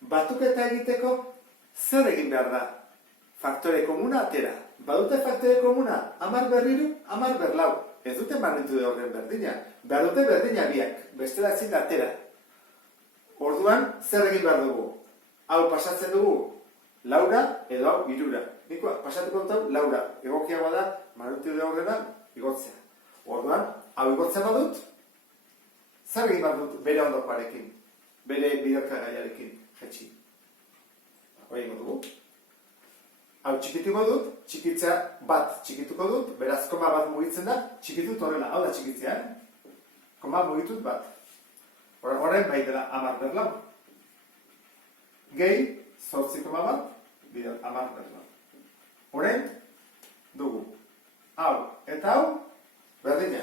Batuketa egiteko zer egin behar da? Faktore komuna atera. Badute faktore komuna, 10 berriru, 10 berlau. Ez dute magnitude horren berdina. Behar dute berdina biak, bestela ezin da atera. Orduan, zer egin behar dugu? Hau pasatzen dugu, laura edo hau irura. Niko pasatuko dut hau, laura. Egokiagoa da, magnitude horrena igotzea. Orduan, hau igotzen badut, zer egin behar dut bere ondokoarekin? Bere biderkagaiarekin, jetxi. Hoi ingo dugu. Hau txikituko dut, txikitzea bat txikituko dut, beraz koma bat mugitzen da, txikitut horrela, hau da txikitzea, Koma mugitut bat. Horren bai dela 10 berlau. Gehi, 8 koma bat, 10 berlau. Horren, dugu. Hau, eta hau, berdina.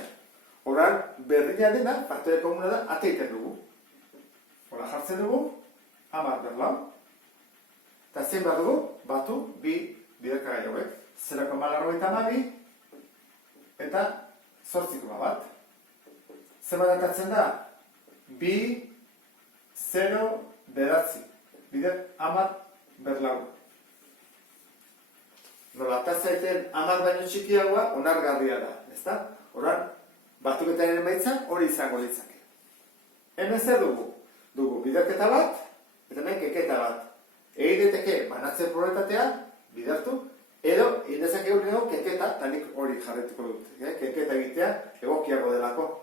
Horren, berdina dena, faktore komuna da, ateiten dugu. Horren jartzen dugu, 10 berlau. Eta zein behar dugu, batu, bi biderkagai hauek. 0,82 eta 8 bat. Zenbat datatzen da? 2, 0, 9. Bider, 10 berlau. Nola, eta zaiten 10 baino txikiagoa, onargarria da, ezta? Horan, batuketaren emaitza hori izango litzake. Hemen zer dugu? Dugu biderketa bat, eta hemen keketa bat. Egin daiteke banatze probabilitatea, bidertu, edo indezak egun keketa, eta nik hori jarretuko dut. Keketa egitea egokiago delako.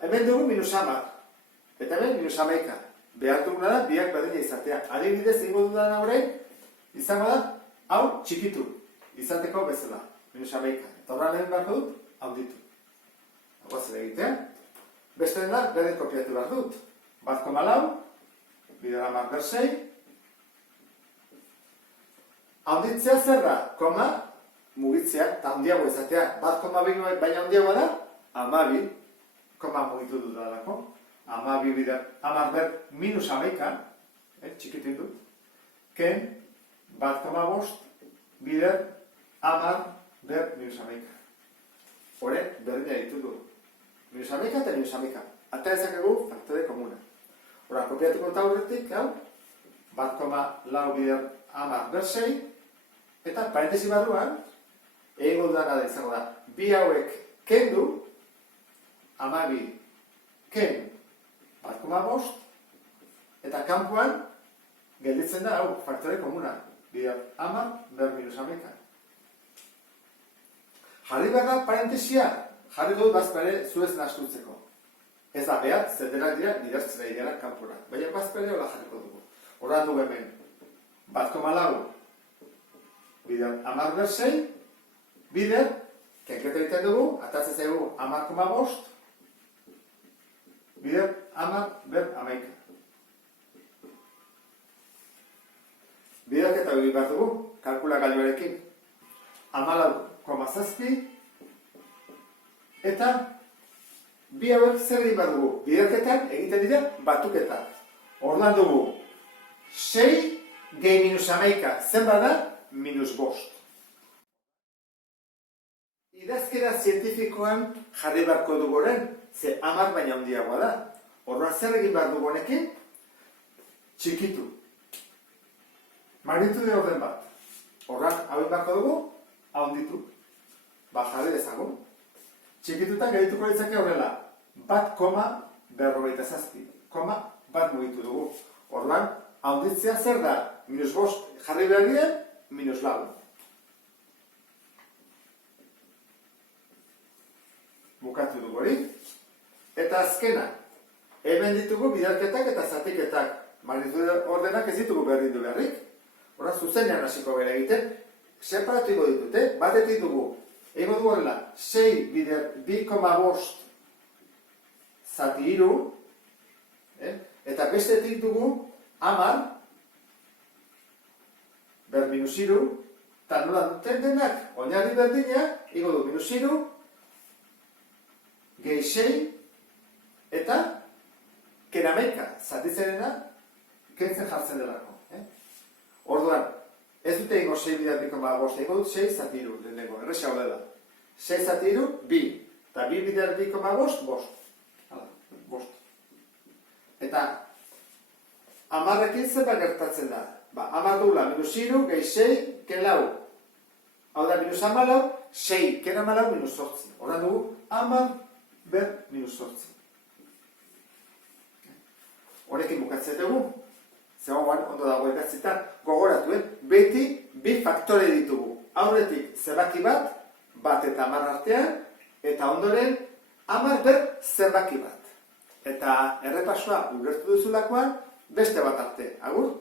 Hemen dugu -10, eta hemen -11. Behar duguna da, biak berdina izatea. Adibidez, ingo dudana horrein, izango da, hau txikitu, izateko bezala, -11. Eta horrean egin beharko dut, handitu. Hau zer egitea. Beste dena, berdin kopiatu behar dut. 1,4, bider 10 ber 6. Handitzea zer da? Koma, mugitzea, eta handiago izatea. 1,2 baina handiagoa da, 12. Koma mugitu dut dalako. 12 bider, 10 ber -11, txikitu dut. Ken, 1,5 bider, 10 ber -11. Hore, berdina ditugu. -11 eta -11. Ata ezakegu faktore komuna. Hora, kopiatuko eta horretik, hau, 1,4 bider 10 ber 6, eta parentesi barruan, egingo dudana da izango da, bi hauek kendu, 12 ken 1,5, eta kanpoan gelditzen da, hau, faktore komuna, bider 10 ber -11. Jarri behar da parentesia, jarri dut bazpare zuez nastutzeko. Ez da behar, zendenak dira, bidertzera ideanak kanpora. Baina bazpare hola jarriko dugu. Horan dugu hemen, 1,4 bider 10 ber 6, bider, kenketa egiten dugu, atatzen zaigu 10,5, bider 10 ber 11. Biderketa egin behar dugu, kalkulagailuarekin. 14,7 eta bi hauek zer egin behar dugu? Biderketan egiten dira batuketa. Orduan dugu 6 gehi -11, zenbat da? -5. Idazkera zientifikoan jarri beharko dugu horren, ze 10 baina handiagoa da. Orduan zer egin behar dugu honekin? Txikitu. Magnitude orden bat. Orduan hau egin beharko dugu, handitu. Jarri dezagun. Txikitutan gehituko ditzake horrela. 1,47. Bat mugitu dugu. Orduan, handitzea zer da? -5 jarri behar dira, -4. Bukatu dugu hori. Eta azkena, hemen ditugu biderketak eta zatiketak. Magnitude ordenak ez ditugu berdindu beharrik. Horra, zuzenean hasiko bere egiten, separatu ingo ditut, batetik dugu. Ego du horrela, 6 bider 2,5 zati 3, eta bestetik dugu 10 ber -3, eta nola duten denak, oinarri berdina, ego du -3, gehi 6, eta kerameka zatizerena kentzen jartzen delako. Orduan, ez dute ingo 6 bider 2,5, ingo dut 6 zati 3, lehenengo, erresa hau dela. 6 zati 3, 2, eta 2 bider 2,5, 5. Hala, 5. Eta amarrekin zenbat gertatzen da? Ba, amar dugula, minus iru, gehi 6, ken lau. Hau da, minus amalau, 6, ken amalau, minus 8. Horren dugu, amar ber minus 8. Horekin bukatzen dugu. Zegoan, ondo dago ekatzita, gogoratu, beti bi faktore ditugu. Aurretik zenbaki bat eta amar artean, eta ondoren amar ber zenbaki bat. Eta errepasoa ulertu duzulakoan, beste bat arte. Agur?